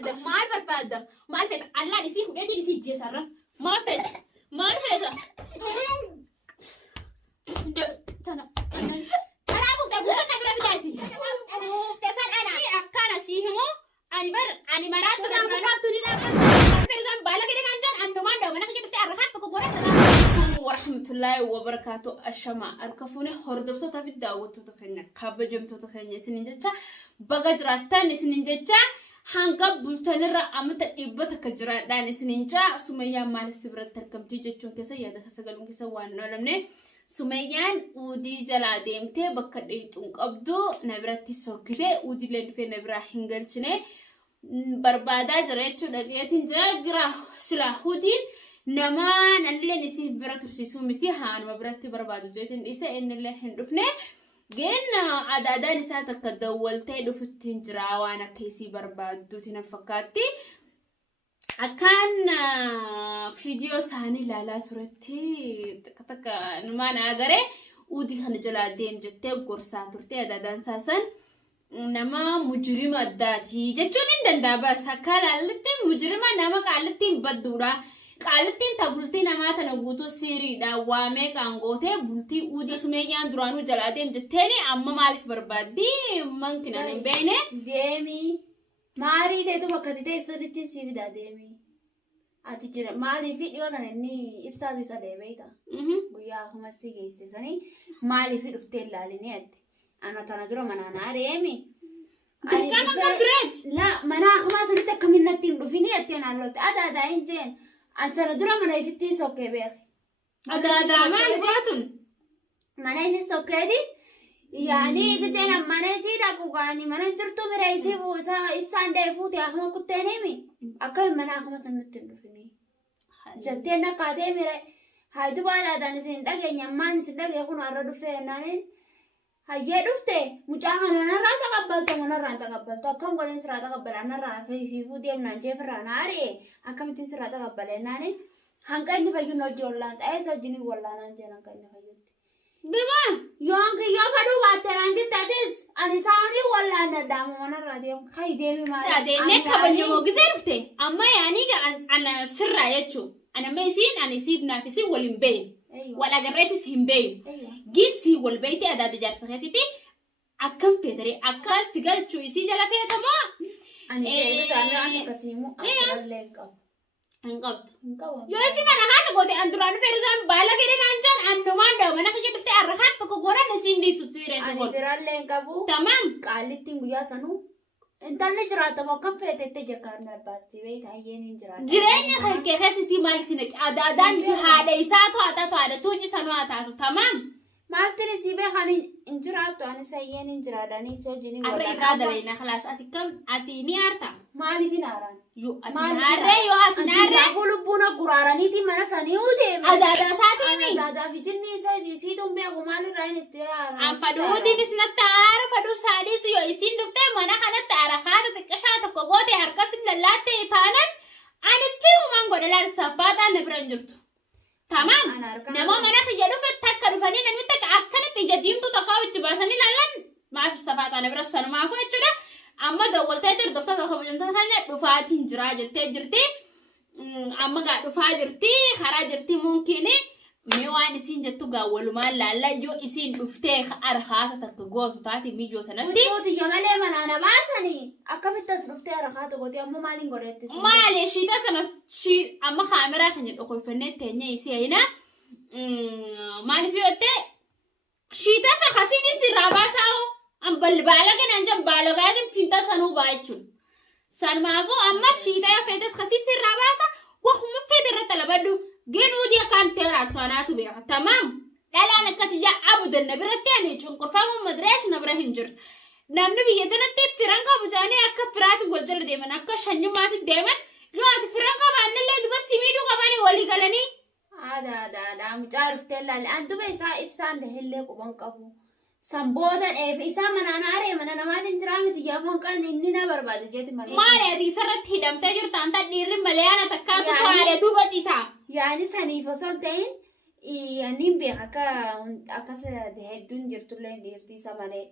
بربادة ما الفت الله نسيه بيتي نسيه جسرة ما فت أنا أبغى تقول أنا برا بدايسي تسأل أنا أكان سيهمو أنا مرات أنا بكابتوني لا فرزان بالا كده كانجان أنو ما ندو أنا خجيت أعرفات بكبرة ورحمة الله وبركاته الشماء أركفوني هردفتو تبي داوتو تخنيا كابجمتو تخنيا سنينجتا بقجراتان سنينجتا hanga bultanirra amata dhibbata ka jira dhaan isninja sumayyaa maal sibrat tarkamtii jechuun keessa yaada sagalun keessa waan nolamne sumayyaan udii jala deemtee bakka dheeytuun qabdu nabratti sokkite udii leen dhufee nabira hingalchine barbaadaa jira jechuudha jeetiin jira gira sila udiin nama nalleen isii bira tursiisuu miti haanuma biratti barbaadu jeetiin dhiise innillee hin dhufne جينا عددا نسات كدولتي دفتين جراوانا كيسي بربادو تنفكاتي أكان فيديو ساني لا ترتي تك نمان أجري ودي هنجلا دين جتة وقرصة ترتي عددا ساسن نما مجرمة داتي جتشونين دندا بس هكذا لتين مجرمة نما كالتين بدورا قالتين تبلتي نما تنغوتو سيري دا وامي كانغوتي بلتي ودي سميان درانو جلادين دتيني اما مالف بربادي ممكن انا بينه ديمي ماري تيتو بكتي سورتي سيبدا ديمي اتجرا مالي في ديو كانني ابسادو سديبيتا بويا خمسي جيستسني مالي في دفتيل لالينيت انا تنجرو منانا ريمي لا منا خمس انت كمنتي دفيني اتين علوت ادا انجين أنت ندرا من أيستي سوكي بيخ. أدا ما نقولتون. من أيست سوكي دي يعني بتجينا من أيسي داكوغاني من أنجرتو مرأيسي بوسا إبسان دايفوتي أخما كتيني مي أكاي من أخما سنتين فيني. جتينا قاتي مرأي هاي دوبارة داني سندق ينمان سندق يكون أردو فينانين هاي دفته مجاهنا نرى تقبلت ونرى تقبلت أكم قلنا سرا تقبل أنا رأى في فودي من أنجيب راناري أكم تنسرا تقبل ناني هنكاي نفيجون نجولان أي سجني ولا نانجي هنكاي نفيجون بما يوم كانوا واترانجي تادس أنا سامي ولا أنا دام ونرى ديم خاي ديمي ما لا دينك كبني موجزرفته أما يعني أنا سرا يجو أنا ما يصير أنا يصير نافسي والبين ولا قريتس هم بين جيسي والبيت أدا دجار سخيتي أكم بيتري أكا سجل شويسي جلا فيها تما أنا جاي أنا كسيمو انقبض يو اسي ما نهات قوتي أندران فيرزان بالا كده نانجان أنو ما ندو منا خجي دفتي أرخات تكوكورا نسيندي سوتسيري أنا فيران لينكابو تمام قالت تنقيا سنو انتان جراتا وكم فيتت جكارنا باستي بيت هيين جراتا جريني خلكي خسي سي مال سينك أدادان هذا إساتو أتاتو هذا توجي سنو أتاتو تمام مالتني سيبه خاني انجراتو أنا سيين انجراداني سوجيني ولا أرى لينا خلاص أتكلم أتيني أرتا مالي في ناران يو أتناري يو أتناري أقول بونا قراراني تي منا سنيودي أدادا ساتي مي أدادا في جني سيدي سيتم بيا مالي راين التيار أفادو دي نسنا تارا فادو سادي سيو إسين دفتة منا خانا تارا خانا تكشا تكوغوتي هركسين للاتي تانن أنا تيو مانغو دلال سباتا نبرنجرتو تمام نما منا خيالو فتاكا دفاني نمتك أكنا تجديمتو تقاو اتباساني لالن ما في استفاتا نبرسانو ما فوچودا أما دولتي تر دفتة خبجنتا سانيا دفاتين جراجة جرتي أما قاعد دفاجرتي خراجرتي ممكنه ميوان إسين جتو قاولو مال لا يو إسين دفتة أرخاطة تكغوتو تاتي ميجو تنتي وتوتي جمالي من أنا باسني أكمل تصرفتي أرخاطة قوتي أما مالين قريتي مالي شي تسنى شي أما خامرا خنجد أقول فنة تنيا إسي هنا مالي فيوتي شي تسنى خسيني سراباساو أم بالبالغن أنجم بالغاقن فينتا سنو بايتشون سان مافو أما شي تايا فيتس خسي سراباسا وهم فيدرة تلبدو جنو دي كان تيرار سواناتو بيها تمام لا أنا كتجا أبدا نبرتيني چون فامو مدريش نبرهن جرت نمني بيتنا تيب فرنكا بجاني أكا فرات وجل ديمن أكا شنجو مات ديمن لو أت فرنكا بأن اللي بس سيميدو قباني ولي قلني هذا مجارف تلا لأنتو بيسا إبسان دهلي قبان قبو سامبودا إيسا منانا أري منانا ما تنجرامي تجافون كان إننا برباد جيت مالي ما يدي سرت هدم تجر تانتا دير مليانا تكاتو قوالي دوبا جيسا يعني سنيفة صدين يعني بيحكا أكاس دهدون جرتولين ديرتي سامالي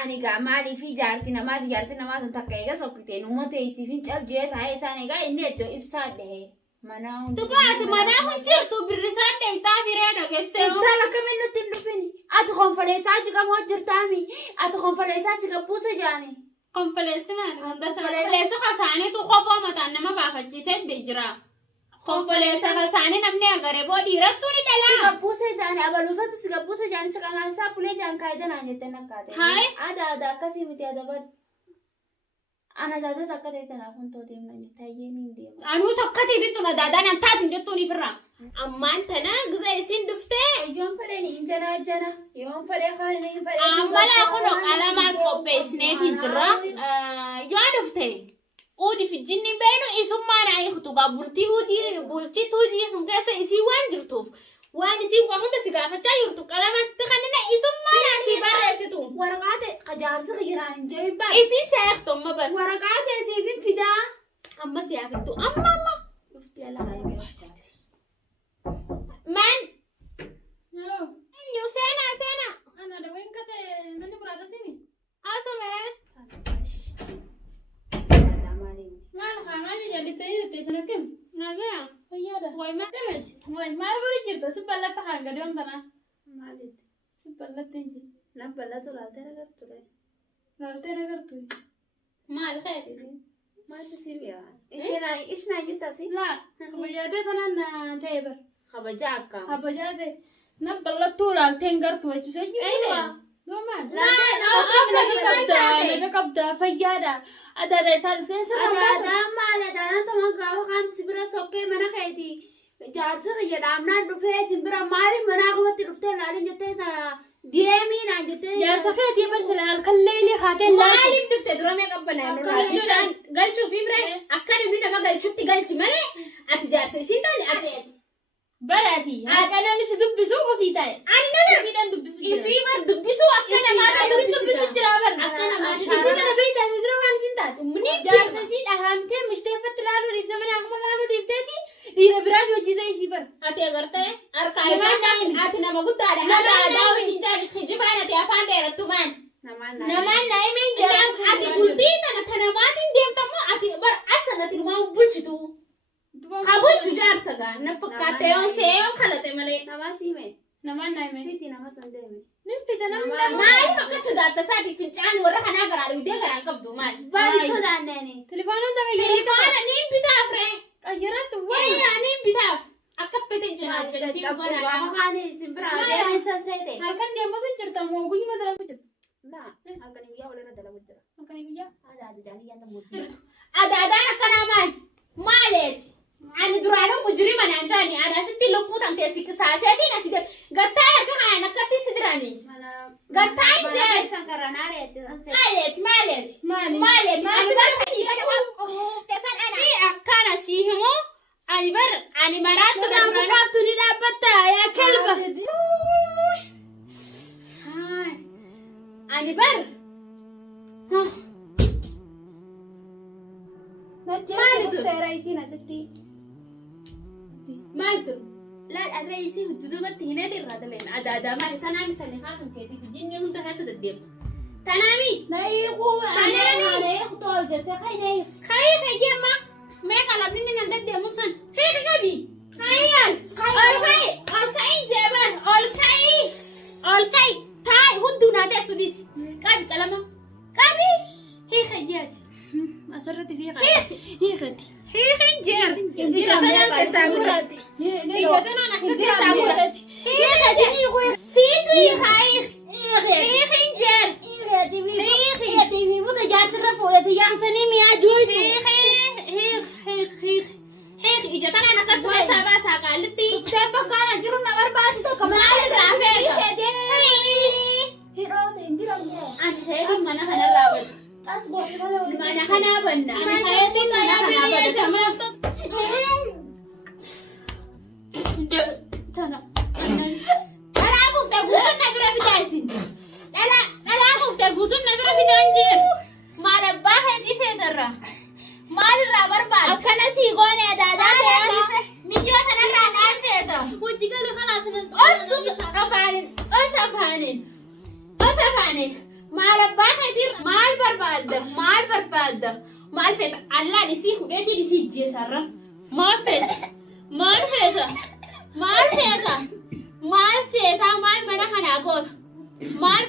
ani gaa maaliif jaarti namaa sun takka eega sokkiteen uummata isiifin cabjee taa'ee isaan egaa inni iddoo ibsaa dhahe manaa hundi. Tubaati manaa kun jirtu birrisaan deetaa firee dhageessee. Intal akkamiin nutti hin dhufini? Ati konfoleessaa jigamoo jirtaami? Ati konfoleessaa si gabbuusa jaani? Konfoleessi maali? Wanta konfoleessa kasaaniitu qofoo mataan nama baafachiisee jira. Konfoleessa kasaanii namni agaree boo dhiirattuu ni dhalaa. Si gabbuusa jaani abaluusatu si gabbuusa jaani si qamaansaa bulee jaan kaayidanaan jettee nakkaate. Hayi. Aadaa akkasii miti adabadhu. Ana daadata akka ta'e tanaaf huntoo deemnani tayyee ni deema. Anuu tokko teetitu na daadaan an taatiin jettuun ifirraa. Ammaan tana gisa isin dhuftee. Yoon fedhe ni jana. Yoon fedhe kaani ni fedhe. Ammalaa kun qalamaas qopheessinee fi jirra. Yoo dhufte uudi fi jinni beenu isummaa naa hiikutu gaa bultii tuujii sun keessa isii waan jirtuuf. Waan isii waa hunda si gaafachaa jirtu qalamaas kannina isummaa naa si barreessitu. Waraqaate qajaarsa jiraan hin jeebi bara. Isin seertu amma bas. Waraqaate siifin fidaa. Amma siyaafittu amma. Dhufti ala. Man. Hello. Seena. Ana da wayin kate nani murada sini. Asame. Maal khamani jadi tayyi sanakim. Naga. Fayyada. Way makamet. Way margori jirto suballata hanga de ondana. Maalit. Suballata inji. Nabballatu laaltee nagarture. Laaltee nagartu. Maal khayti. Maalti sibiya. Isna jittasi. La. Kabayade tanan tayber. Kabajaa akka. Kabayade. Nabballatu laaltee ngartu jechuun. Aywa. Doman. Naga kabda fayyada. Ada salseen Adaadaa maal adaadaan tama gaafa qaam sibira sokkee mana keeti. Jaarsa fayyadaamnaan dhufee simbira maaliif manaa kumatti dhuftee laalin jettee deemii naan jettee. Jaarsa keetii barsiisan halkan leelii kaatee maaliif dhufte duramee qabbanaa nurraa bishaan galchuu fi biree akka namni nama galchutti galchi malee ati jaarsa isiin taane ati. Baraati. Haadha namni si dubbisu ofii ta'e. Anna isiidhaan dubbisu jira. Isii bar dubbisu akka namaa dubbisu jira bar. Akka namaa dubbisu jira. Isii beektaa si dura waan isin taate. Jaarsa isii dhahamtee mishdeeffatti laaluu dhiibte mana akkuma laaluu dhiibteeti dhiira biraas hojii isii bar. Ati agartee harkaa ijaan ati nama guddaadha. Nama aadaa isin jaali kijibaan ati afaan dheerattu maan. Namaan naa'imeen jaarsa. Ati bultii tana maatiin deemtamoo ati bar asanatti numaa bulchitu. Kabulchu jaarsa gaa na fakkaatee yoon seeyoon kalate malee. Nama siime. Namaan naa'ime. Fiti nama sandeeme. Nimpita nama maaliif akka sodaata isaati fincaan warra kanaa garaa dhugdee garaan qabdu maali? Baay'ee sodaanneeni. Telefoonota Telefoona nimpitaaf ree. Qayyaratu wayyaa nimpitaaf. Akka fete jiraachatti godha. Gaafaani simbira deemee sasseete. Halkan deemuutu jirta moo guyyuma dalagu jirta? Laa halkanii guyyaa walirra dalagu jira. Halkanii guyyaa? Adaadaan yaanta muuziqaa. Adaadaan akkanaa maali? Maaleeti? Ani duraanuu mujirima naan jaani anasitti lubbuu tan keessi qisaaseetiin asii gattaa erga kaan akkatti sidiranii. Gattaa hin jee. Maaleeti. Ani bara teessan ana. Akkana sii himu ani bara ani maraattu dhaan bukaaftu ni dhaabbatta yaa kelba. Ani bara. Maalitu? Reisiin asitti. Maaltu? Laal reisii dudubatti hineeti irraa daleen adaadaa maali tanaami tani haakan keetiif jinni hunda keessa deddeemtu. Tanaami? Naiiquu aleeq tool jette kaynee. Kayi fayyamma meeqa labni nan deddeemu san hiika gabi. Kayyaan. Ol kayi jeeban ol kayi taayi hunduu naa teessu dhisi. Qabi qalama. Qabi. Hiika jeeti. Asirratti hiikati. Hiikin jeer. Ija tanaan keessaa gurraati. Ija tanaan akka keessaa gurraati. Hiikati. Siitu hiikin jeer. Hiikin. Muka jaarsirra fuudhati yaansanii mi'aa juutu. Hiik. Ija tanaan akkasuma isaa baasaa qaallitti. Uffee bakkaana jiru na barbaadi tokko maal irraa feeta? Hidhoote hin jiramne. Ani ta'eetiin mana kanarraa badu. Mana kanaa banna. Ani ta'eetiin mana kanaa badu. Dhalaa buuftee guutuun na bira fidaa isin. Dhalaa buuftee guutuun na bira fidaan jiru. Maal abbaa feetii feetarra? Maalirraa barbaadu? Akkana sii goone adaadaa ta'e. Miyyoo kanarraa naaf feeta. Hojii galee kanaas nan xumura. Os afaanin. maal abbaa keetir maal barbaadda maal feeta allaan isii hudheetiin isii jeesarra maal feeta maal feeta maal mana kanaa goota maal